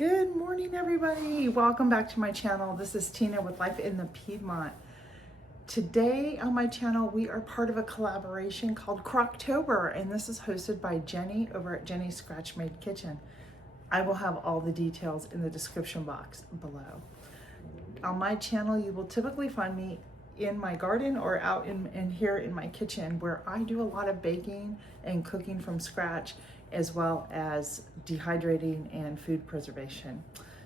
Good morning, everybody. Welcome back to my channel. This is Tina with Life in the Piedmont. Today on my channel, we are part of a collaboration called Crocktober, and this is hosted by Jenny over at Jenny's Scratch Made Kitchen. I will have all the details in the description box below. On my channel, you will typically find me in my garden or out in here in my kitchen, where I do a lot of baking and cooking from scratch, as well as dehydrating and food preservation.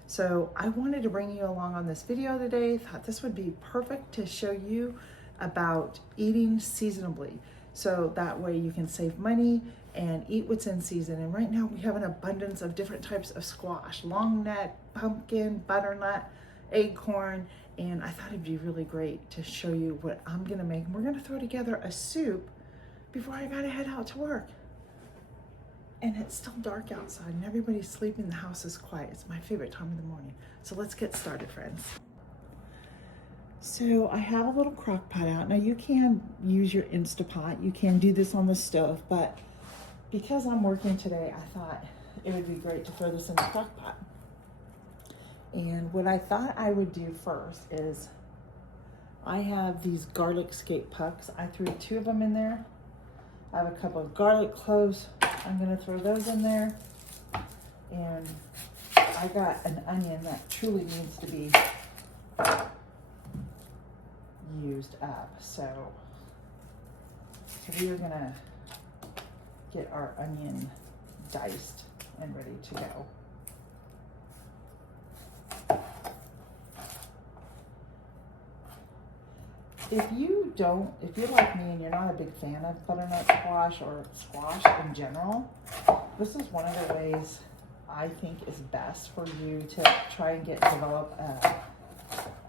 So I wanted to bring you along on this video today. Thought this would be perfect to show you about eating seasonably. So that way you can save money and eat what's in season. And right now we have an abundance of different types of squash: long neck, pumpkin, butternut, acorn. And I thought it'd be really great to show you what I'm gonna make. We're gonna throw together a soup before I gotta head out to work. And it's still dark outside and everybody's sleeping, the house is quiet. It's my favorite time of the morning. So let's get started, friends. So I have a little crock pot out. Now you can use your Instapot. You can do this on the stove, but because I'm working today, I thought it would be great to throw this in the crock pot. And what I thought I would do first is I have these garlic skate pucks. I threw 2 of them in there. I have a couple of garlic cloves. I'm gonna throw those in there. And I got an onion that truly needs to be used up. So we are gonna get our onion diced and ready to go. If you're like me and you're not a big fan of butternut squash or squash in general, this is one of the ways I think is best for you to try and develop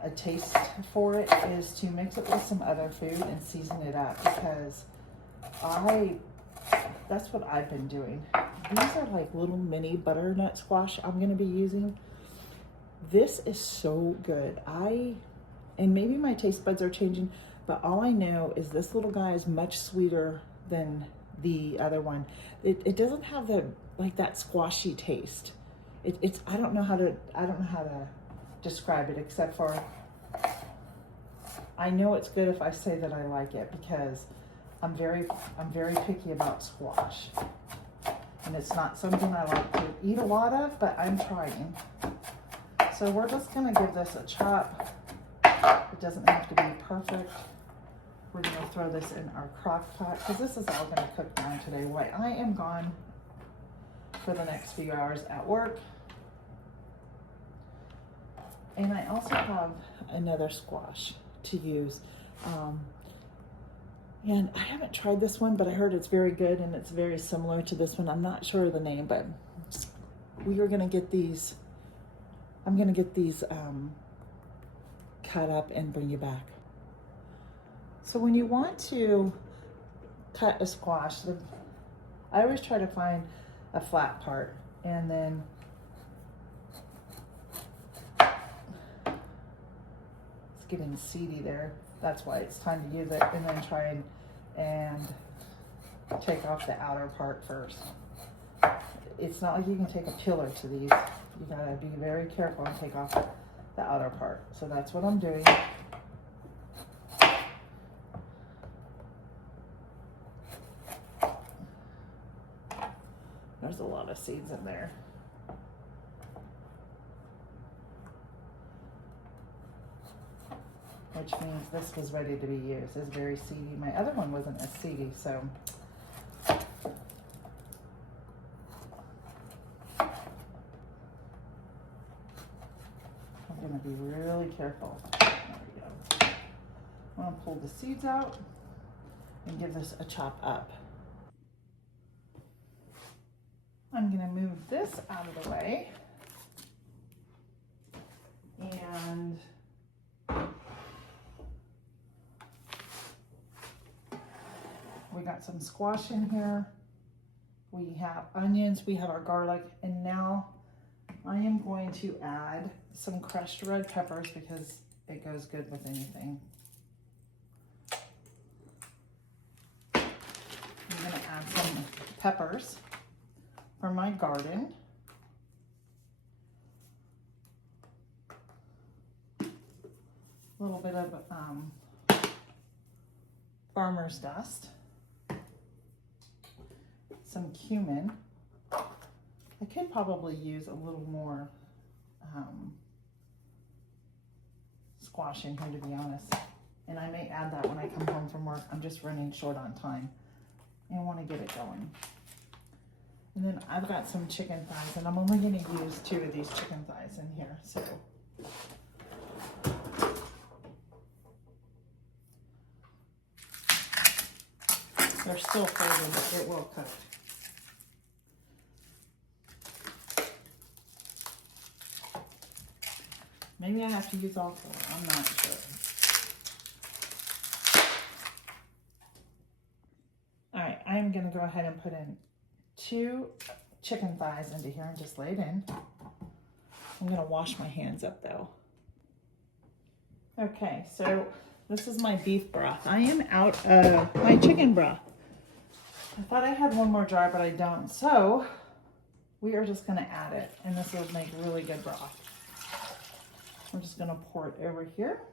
a taste for it, is to mix it with some other food and season it up, because that's what I've been doing. These are like little mini butternut squash I'm gonna be using. This is so good. And maybe my taste buds are changing, but all I know is this little guy is much sweeter than the other one. It doesn't have that squashy taste. I don't know how to describe it, except for I know it's good if I say that I like it, because I'm very picky about squash. And it's not something I like to eat a lot of, but I'm trying. So we're just gonna give this a chop. It doesn't have to be perfect. We're gonna throw this in our crock pot, because this is all gonna cook down today while I am gone for the next few hours at work. And I also have another squash to use. And I haven't tried this one, but I heard it's very good and it's very similar to this one. I'm not sure of the name, but we are gonna get these, I'm gonna get these cut up and bring you back. So when you want to cut a squash, I always try to find a flat part, and then it's getting seedy there. That's why it's time to use it, and then try and take off the outer part first. It's not like you can take a pillar to these. You gotta be very careful and take off the outer part. So that's what I'm doing. There's a lot of seeds in there. Which means this was ready to be used. It's very seedy. My other one wasn't as seedy, so. I'm gonna be really careful. There we go. I'm gonna pull the seeds out and give this a chop up. I'm gonna move this out of the way. And we got some squash in here. We have onions, we have our garlic, and now I am going to add some crushed red peppers, because it goes good with anything. I'm gonna add some peppers from my garden. a little bit of farmer's dust, some cumin. I could probably use a little more squash in here, to be honest. And I may add that when I come home from work. I'm just running short on time and I want to get it going. And then I've got some chicken thighs, and I'm only going to use 2 of these chicken thighs in here. So they're still frozen, but it will cook. Maybe I have to use all 4. I'm not sure. All right, I am going to go ahead and put in 2 chicken thighs into here and just lay it in. I'm going to wash my hands up though. Okay, so this is my beef broth. I am out of my chicken broth. I thought I had one more jar, but I don't. So we are just going to add it, and this will make really good broth. I'm just going to pour it over here.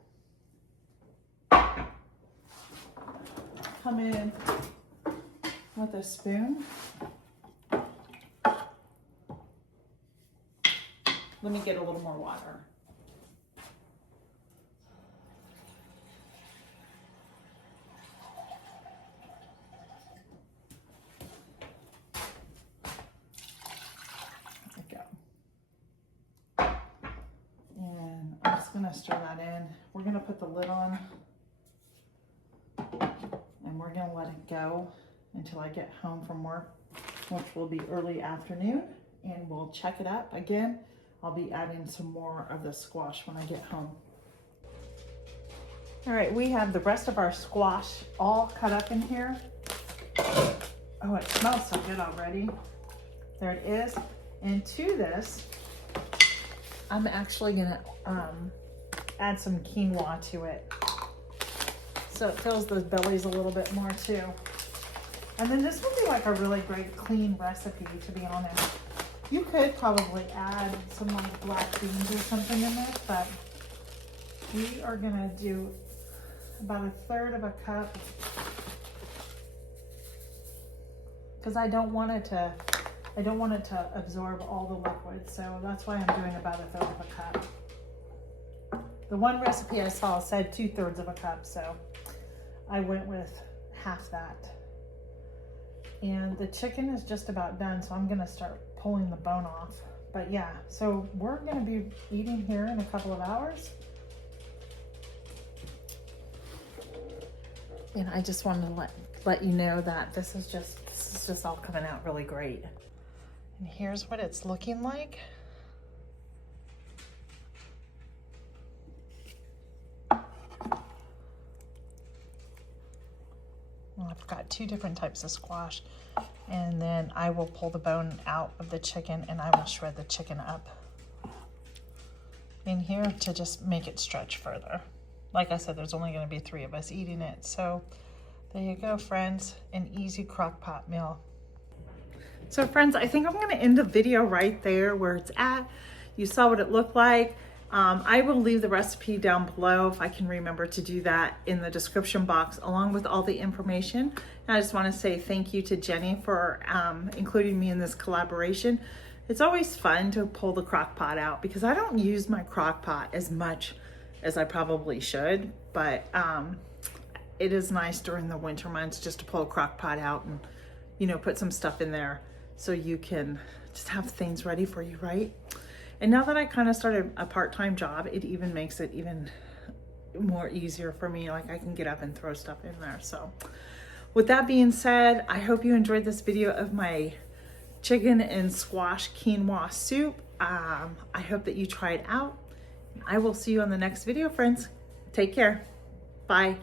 Come in with a spoon. Let me get a little more water. There we go. And I'm just going to stir that in. We're going to put the lid on, and we're going to let it go until I get home from work, which will be early afternoon, and we'll check it up again. I'll be adding some more of the squash when I get home. All right, we have the rest of our squash all cut up in here. Oh, it smells so good already. There it is. And to this, I'm actually gonna add some quinoa to it, so it fills the bellies a little bit more too. And then this would be like a really great clean recipe, to be honest. You could probably add some like black beans or something in this, but we are gonna do about 1/3 of a cup because I don't want it to absorb all the liquid, so that's why I'm doing about 1/3 of a cup. The one recipe I saw said 2/3 of a cup, so I went with half that. And the chicken is just about done, so I'm gonna start pulling the bone off. But yeah, so we're gonna be eating here in a couple of hours. And I just wanted to let you know that this is just all coming out really great. And here's what it's looking like. Well, I've got 2 different types of squash, and then I will pull the bone out of the chicken and I will shred the chicken up in here to just make it stretch further. Like I said, there's only going to be 3 of us eating it. So there you go, friends, an easy crock pot meal. So friends, I think I'm going to end the video right there where it's at. You saw what it looked like. I will leave the recipe down below if I can remember to do that in the description box along with all the information. And I just want to say thank you to Jenny for including me in this collaboration. It's always fun to pull the crock pot out because I don't use my crock pot as much as I probably should, but it is nice during the winter months just to pull a crock pot out and, you know, put some stuff in there so you can just have things ready for you, right? And now that I kind of started a part-time job, it even makes it even more easier for me. Like I can get up and throw stuff in there. So with that being said, I hope you enjoyed this video of my chicken and squash quinoa soup. I hope that you try it out. I will see you on the next video, friends. Take care. Bye.